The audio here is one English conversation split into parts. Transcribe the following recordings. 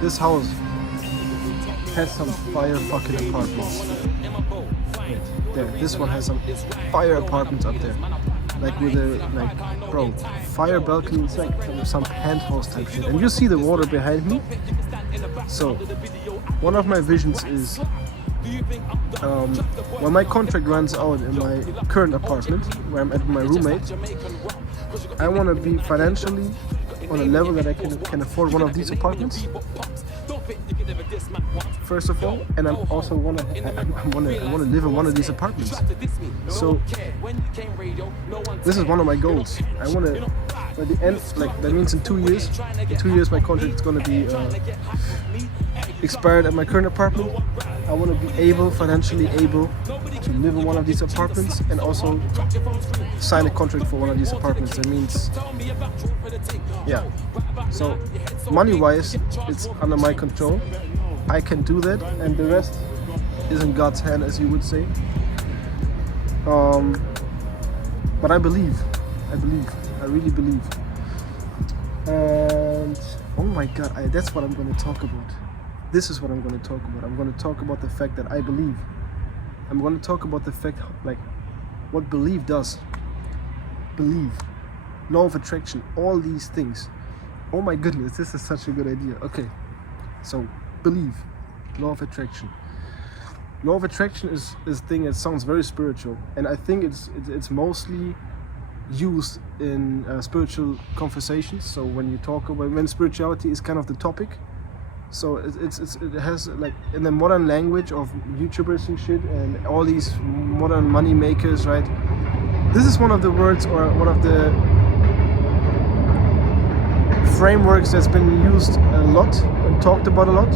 This house has some fire fucking apartments. Wait, there. This one has some fire apartments up there. Like with a, like, bro, fire balcony. It's like some penthouse type shit. And you see the water behind me. So, one of my visions is, when my contract runs out in my current apartment, where I'm at my roommate, I want to be financially on a level that I can afford one of these apartments. First of all, and I also want to live in one of these apartments. So this is one of my goals. I want to, by the end, like that means in 2 years. In 2 years, my contract is going to be expired at my current apartment. I want to be financially able to live in one of these apartments and also sign a contract for one of these apartments. That means, yeah. So money-wise, it's under my control. I can do that, and the rest is in God's hand, as you would say. But I believe, I really believe. And oh my God, that's what I'm going to talk about. This is what I'm going to talk about. I'm going to talk about the fact that I believe. I'm going to talk about the fact, like, what belief does. Believe, law of attraction, all these things. Oh my goodness, this is such a good idea. Okay, so believe, law of attraction. Law of attraction is a thing that sounds very spiritual, and I think it's mostly used in spiritual conversations. So when spirituality is kind of the topic, so it has, like, in the modern language of YouTubers and shit and all these modern money makers, right? This is one of the words or one of the frameworks that's been used a lot and talked about a lot.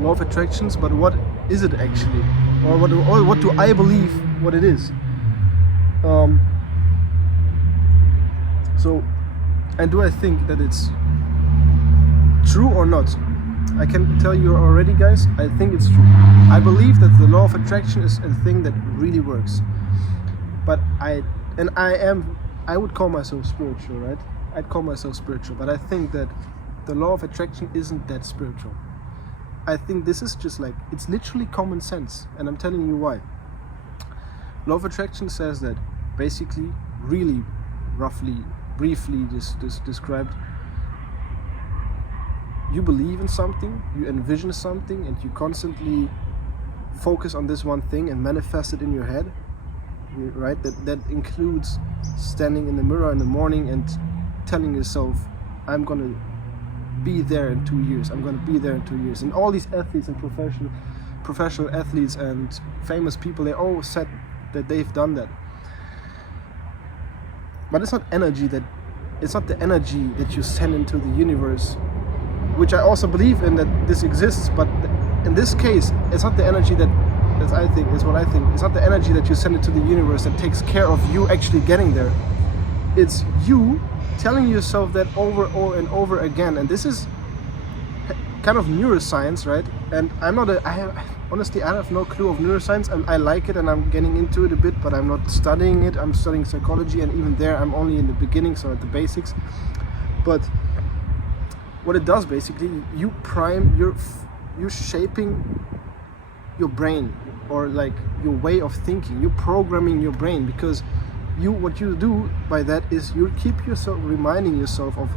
Law of attractions, but what is it actually, or what do I believe what it is? So, and do I think that it's true or not? I can tell you already, guys, I think it's true. I believe that the law of attraction is a thing that really works. But I would call myself spiritual, right? I'd call myself spiritual, but I think that the law of attraction isn't that spiritual. I think this is just like, it's literally common sense, and I'm telling you why. Law of attraction says that, basically, really roughly, briefly described, you believe in something, you envision something, and you constantly focus on this one thing and manifest it in your head, right? That includes standing in the mirror in the morning and telling yourself, I'm gonna be there in 2 years, I'm gonna be there in 2 years. And all these athletes and professional athletes and famous people, they all said that they've done that. But it's not the energy that you send into the universe, which I also believe in, that this exists, but in this case, it's not the energy it's not the energy that you send into the universe that takes care of you actually getting there. It's you telling yourself that over and over again, and this is kind of neuroscience, right? And honestly, I have no clue of neuroscience, and I like it, and I'm getting into it a bit, but I'm not studying it. I'm studying psychology, and even there, I'm only in the beginning, so at the basics. But what it does, basically, you're shaping your brain, or like your way of thinking. You're programming your brain, because what you do by that is you keep yourself reminding yourself of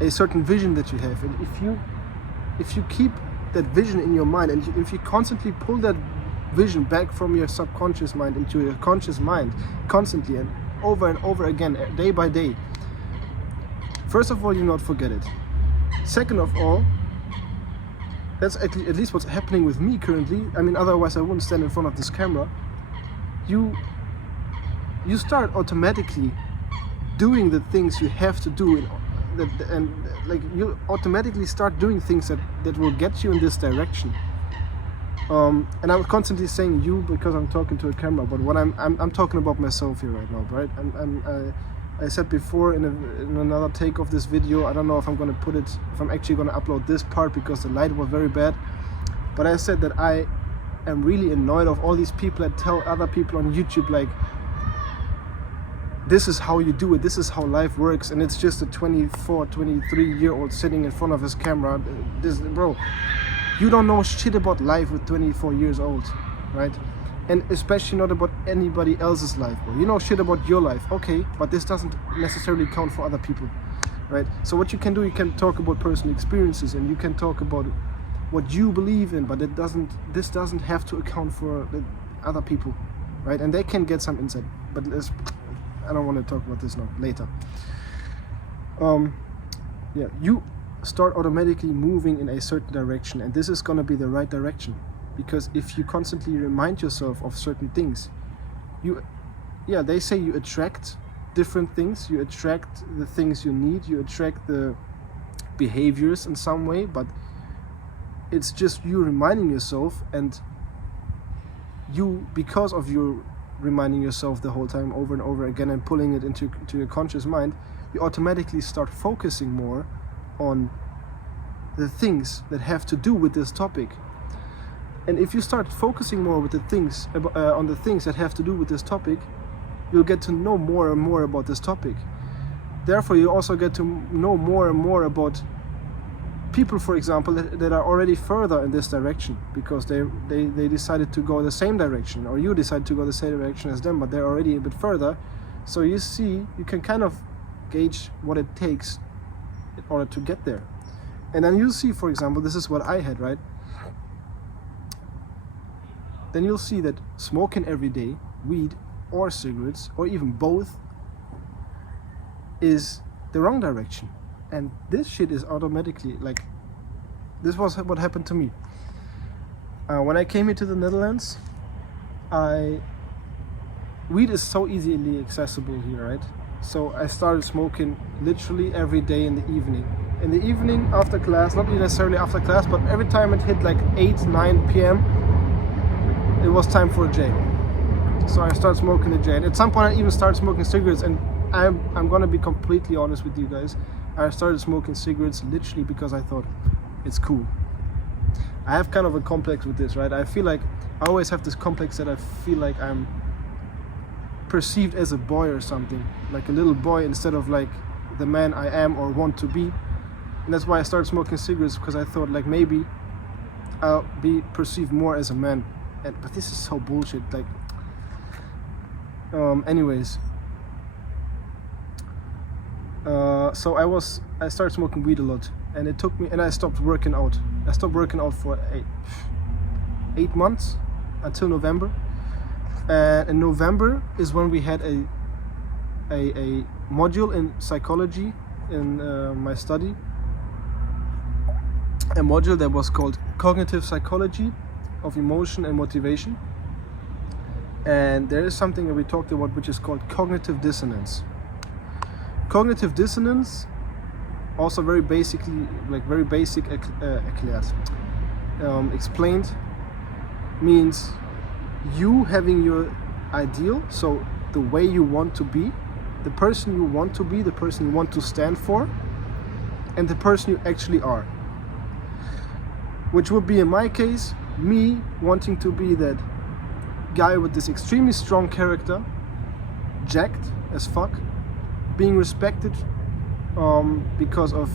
a certain vision that you have, and if you keep that vision in your mind, and if you constantly pull that vision back from your subconscious mind into your conscious mind constantly and over again, day by day, first of all, you not forget it. Second of all, that's at least what's happening with me currently. I mean, otherwise I wouldn't stand in front of this camera. You start automatically doing the things you have to do, and like you automatically start doing things that will get you in this direction. And I'm constantly saying you because I'm talking to a camera, but what I'm talking about myself here right now, right? I said before in another take of this video, I don't know if I'm actually gonna upload this part because the light was very bad, but I said that I am really annoyed of all these people that tell other people on YouTube, like, this is how you do it, this is how life works, and it's just a 24, 23-year-old sitting in front of his camera. Bro, you don't know shit about life with 24 years old, right? And especially not about anybody else's life, bro. You know shit about your life, okay, but this doesn't necessarily count for other people, right? So what you can do, you can talk about personal experiences, and you can talk about what you believe in, but this doesn't have to account for the other people, right? And they can get some insight, but I don't want to talk about this now, later. Yeah, you start automatically moving in a certain direction, and this is going to be the right direction, because if you constantly remind yourself of certain things, they say you attract different things, you attract the things you need, you attract the behaviors in some way, but it's just you reminding yourself, and you, because of you reminding yourself the whole time over and over again and pulling it into your conscious mind, you automatically start focusing more on the things that have to do with this topic. And if you start focusing more with the things on the things that have to do with this topic, you'll get to know more and more about this topic. Therefore, you also get to know more and more about people, for example, that are already further in this direction, because they decided to go the same direction, or you decide to go the same direction as them, but they're already a bit further. So you can kind of gauge what it takes in order to get there. And then you'll see, for example, this is what I had, right? Then you'll see that smoking every day, weed or cigarettes, or even both, is the wrong direction. And this shit is automatically, like, this was what happened to me. When I came here to the Netherlands, weed is so easily accessible here, right? So I started smoking literally every day in the evening. In the evening after class, not necessarily after class, but every time it hit like 8, 9 p.m, it was time for a J. So I started smoking a J. And at some point I even started smoking cigarettes, and I'm gonna be completely honest with you guys. I started smoking cigarettes literally because I thought it's cool. I have kind of a complex with this, right? I feel like I always have this complex that I feel like I'm perceived as a boy or something, like a little boy instead of like the man I am or want to be. And that's why I started smoking cigarettes, because I thought like maybe I'll be perceived more as a man. But this is so bullshit. Like, anyways. So I started smoking weed a lot, and it took me, and I stopped working out. I stopped working out for 8 months until November. And in November is when we had a module in psychology in my study. A module that was called Cognitive Psychology of Emotion and Motivation. And there is something that we talked about which is called cognitive dissonance. Cognitive dissonance, also very basic explained, means you having your ideal, so the way you want to be, the person you want to be, the person you want to stand for, and the person you actually are. Which would be, in my case, me wanting to be that guy with this extremely strong character, jacked as fuck, being respected because of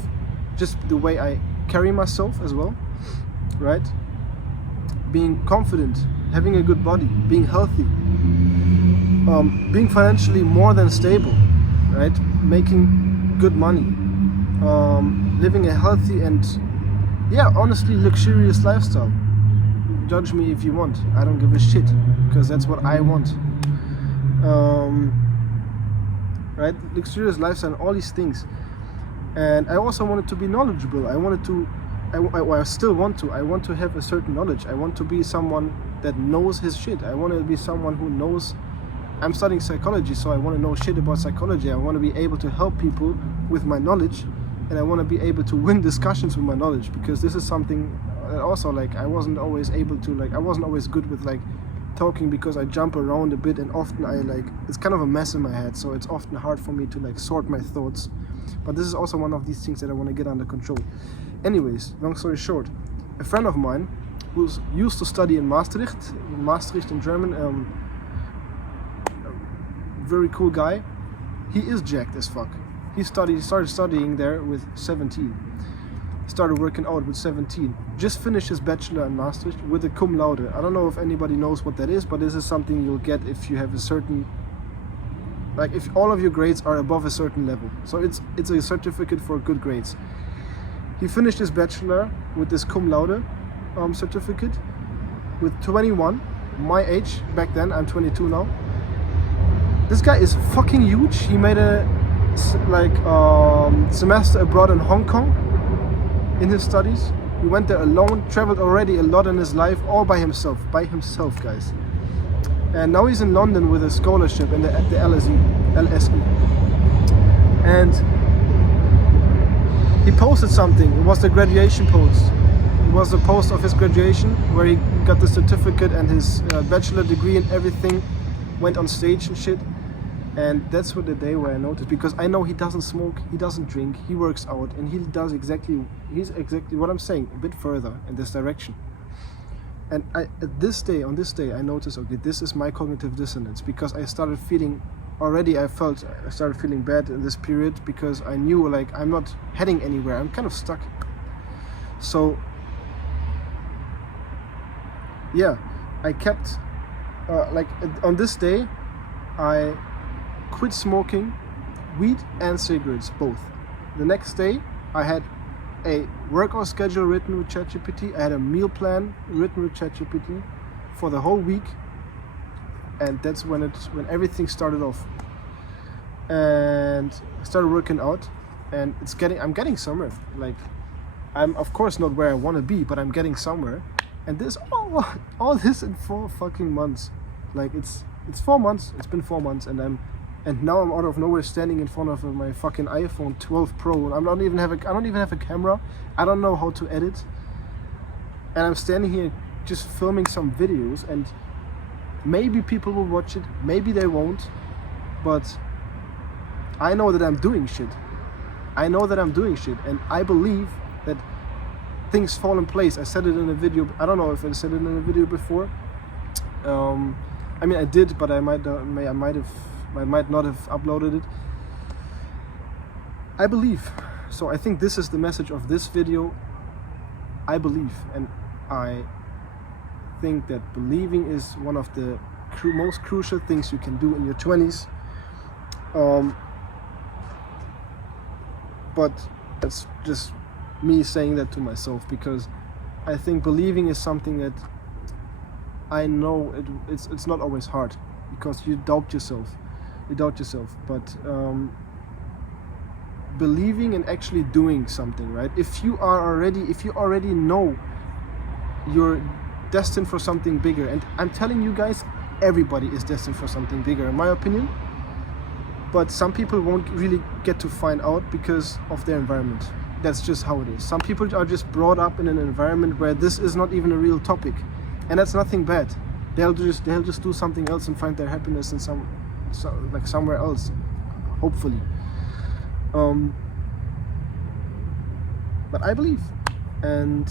just the way I carry myself as well, right? Being confident, having a good body, being healthy, being financially more than stable, right? Making good money, living a healthy and, yeah, honestly luxurious lifestyle. Judge me if you want, I don't give a shit, because that's what I want. Right? Luxurious lifestyle and all these things. And I also wanted to be knowledgeable. I still want to. I want to have a certain knowledge. I want to be someone that knows his shit. I want to be someone who knows. I'm studying psychology, so I want to know shit about psychology. I want to be able to help people with my knowledge, and I want to be able to win discussions with my knowledge, because this is something also, like, I wasn't always able to, like, I wasn't always good with, like, talking, because I jump around a bit, and often it's kind of a mess in my head, so it's often hard for me to, like, sort my thoughts. But this is also one of these things that I want to get under control. Anyways, long story short, a friend of mine who used to study in Maastricht in German, very cool guy, he is jacked as fuck. He started studying there with 17. Started working out with 17. Just finished his bachelor and master's with a cum laude. I don't know if anybody knows what that is, but this is something you'll get if you have a certain, like if all of your grades are above a certain level. So it's a certificate for good grades. He finished his bachelor with this cum laude certificate with 21, my age back then. I'm 22 now. This guy is fucking huge. He made a semester abroad in Hong Kong in his studies. He went there alone, traveled already a lot in his life, all by himself, guys. And now he's in London with a scholarship at the LSE. And he posted something. It was the graduation post. It was the post of his graduation where he got the certificate and his bachelor degree and everything, went on stage and shit. And that's what the day where I noticed, because I know he doesn't smoke, he doesn't drink, he works out, and he's exactly what I'm saying, a bit further in this direction. And on this day, I noticed, okay, this is my cognitive dissonance, because I started feeling bad in this period, because I knew, like, I'm not heading anywhere, I'm kind of stuck. So, yeah, I kept, on this day, I quit smoking weed and cigarettes, both. The next day I had a workout schedule written with ChatGPT. I had a meal plan written with ChatGPT for the whole week, and that's when everything started off. And I started working out, and I'm getting somewhere. Like, I'm of course not where I want to be, but I'm getting somewhere. And this all this in 4 fucking months. Like, it's 4 months. It's been 4 months, and now I'm out of nowhere standing in front of my fucking iPhone 12 Pro. I don't even have a camera. I don't know how to edit. And I'm standing here just filming some videos, and maybe people will watch it, maybe they won't. But I know that I'm doing shit. And I believe that things fall in place. I said it in a video. I don't know if I said it in a video before. I mean, I did, but I might not have uploaded it. I believe. So I think this is the message of this video. I believe, and I think that believing is one of the most crucial things you can do in your 20s. But that's just me saying that to myself, because I think believing is something that I know it's not always hard, because you doubt yourself, but believing and actually doing something, right? If you already know you're destined for something bigger, and I'm telling you guys, everybody is destined for something bigger, in my opinion, but some people won't really get to find out because of their environment. That's just how it is. Some people are just brought up in an environment where this is not even a real topic, and that's nothing bad. They'll just do something else and find their happiness in somewhere else, hopefully. But I believe, and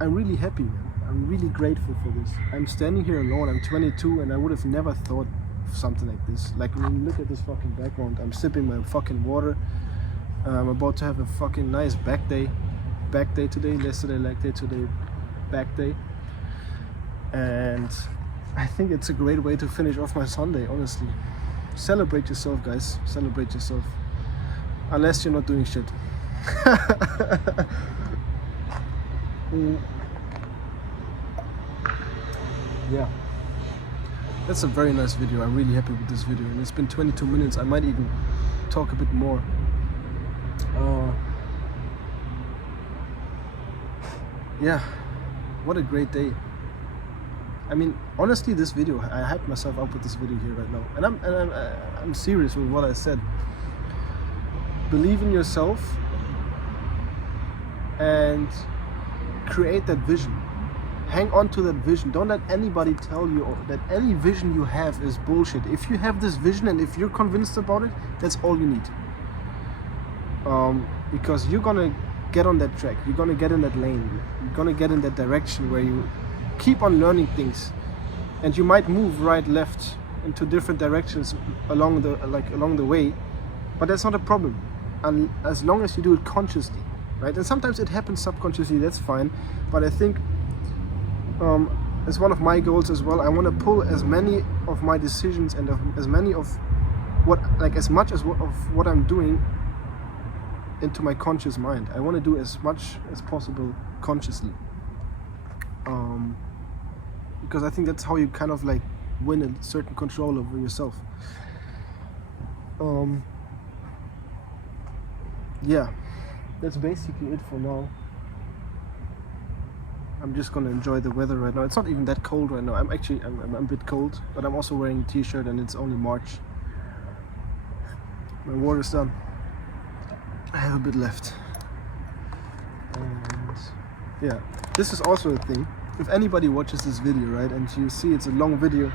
I'm really happy, man. I'm really grateful for this. I'm standing here alone. I'm 22, and I would have never thought of something like this. Like, when you look at this fucking background, I'm sipping my fucking water. I'm about to have a fucking nice back day today. Yesterday leg day, today back day. And I think it's a great way to finish off my Sunday, honestly. Celebrate yourself, guys. Celebrate yourself. Unless you're not doing shit. Yeah. That's a very nice video. I'm really happy with this video. And it's been 22 minutes. I might even talk a bit more. Yeah. What a great day. I mean, honestly, this video, I hyped myself up with this video here right now, and I'm serious with what I said. Believe in yourself and create that vision. Hang on to that vision. Don't let anybody tell you that any vision you have is bullshit. If you have this vision and if you're convinced about it, that's all you need. Because you're gonna get on that track. You're gonna get in that lane. You're gonna get in that direction where you keep on learning things, and you might move right, left, into different directions along the way, but that's not a problem, and as long as you do it consciously, right? And sometimes it happens subconsciously, that's fine, but I think as one of my goals as well, I want to pull as many of my decisions and as many of as much of what I'm doing into my conscious mind. I want to do as much as possible consciously, because I think that's how you kind of like win a certain control over yourself. Yeah, that's basically it for now. I'm just gonna enjoy the weather right now. It's not even that cold right now. I'm a bit cold, but I'm also wearing a t-shirt and it's only March. My water's done. I have a bit left. And yeah, this is also a thing. If anybody watches this video, right, and you see it's a long video,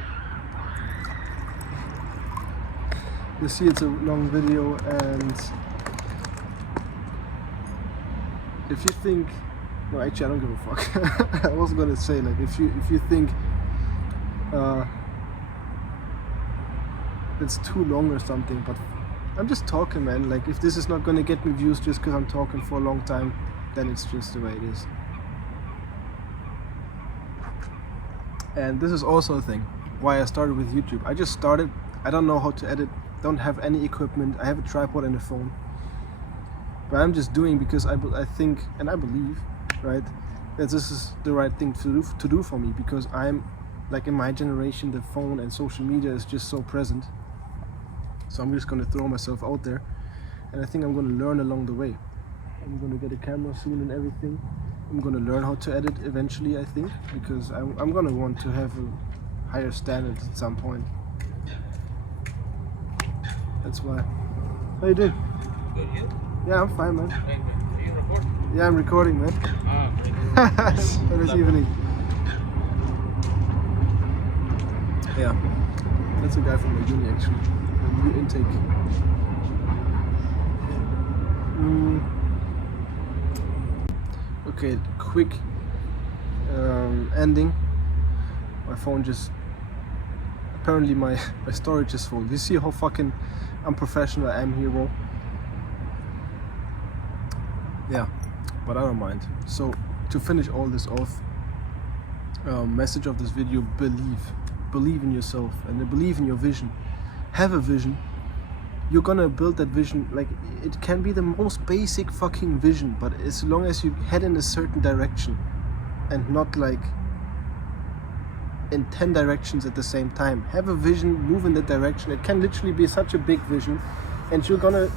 and if you think, no, actually I don't give a fuck. I was gonna say, like, if you think it's too long or something, but I'm just talking, man. Like, if this is not gonna get me views just because I'm talking for a long time, then it's just the way it is. And this is also a thing why I started with YouTube. I just started. I don't know how to edit, don't have any equipment. I have a tripod and a phone, but I'm just doing because I think and I believe, right, that this is the right thing to do for me, because I'm like, in my generation, the phone and social media is just so present. So I'm just gonna throw myself out there, and I think I'm gonna learn along the way. I'm gonna get a camera soon and everything. I'm gonna learn how to edit eventually, I think, because I'm gonna want to have a higher standard at some point. That's why. How you doing? Good, you? Yeah, I'm fine, man. Are you recording? Yeah, I'm recording, man. Ah, This evening. Yeah, that's a guy from my uni, actually. A new intake. Okay, quick ending. My phone just, apparently my storage is full. You see how fucking unprofessional I am here, bro? Yeah, but I don't mind. So to finish all this off, message of this video: believe in yourself and believe in your vision. Have a vision. You're gonna build that vision. Like, it can be the most basic fucking vision, but as long as you head in a certain direction and not like in 10 directions at the same time. Have a vision, move in that direction. It can literally be such a big vision, and you're gonna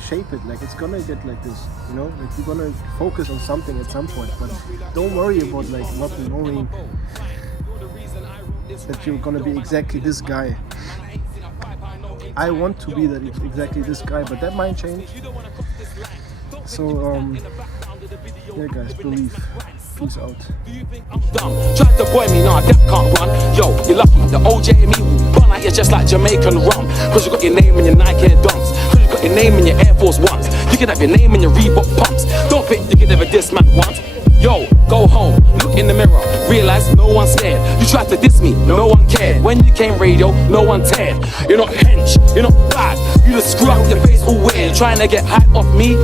shape it. Like, it's gonna get like this, you know, like you're gonna focus on something at some point. But don't worry about like not knowing that you're gonna be exactly this guy. I want to be that exactly this guy, but that might change. So yeah guys, believe. Peace out. Try to boy me, nah, that can't run. Yo, you're lucky, the OJ and me will run out here just like Jamaican rum. Cause you got your name in your Nike Air Dunks, cause you got your name in your Air Force Ones. You can have your name in your Reebok pumps. Don't think you can never diss man once. Yo, go home, look in the mirror, realize no one's scared. You tried to diss me, no one cared. When you came radio, no one cared. You're not hench, you're not bad. You just screw up your face all weird. Trying to get hype off me,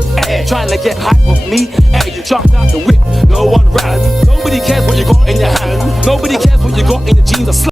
trying to get hype off me, you jumped out the whip, no one ran. Nobody cares what you got in your hand. Nobody cares what you got in your jeans.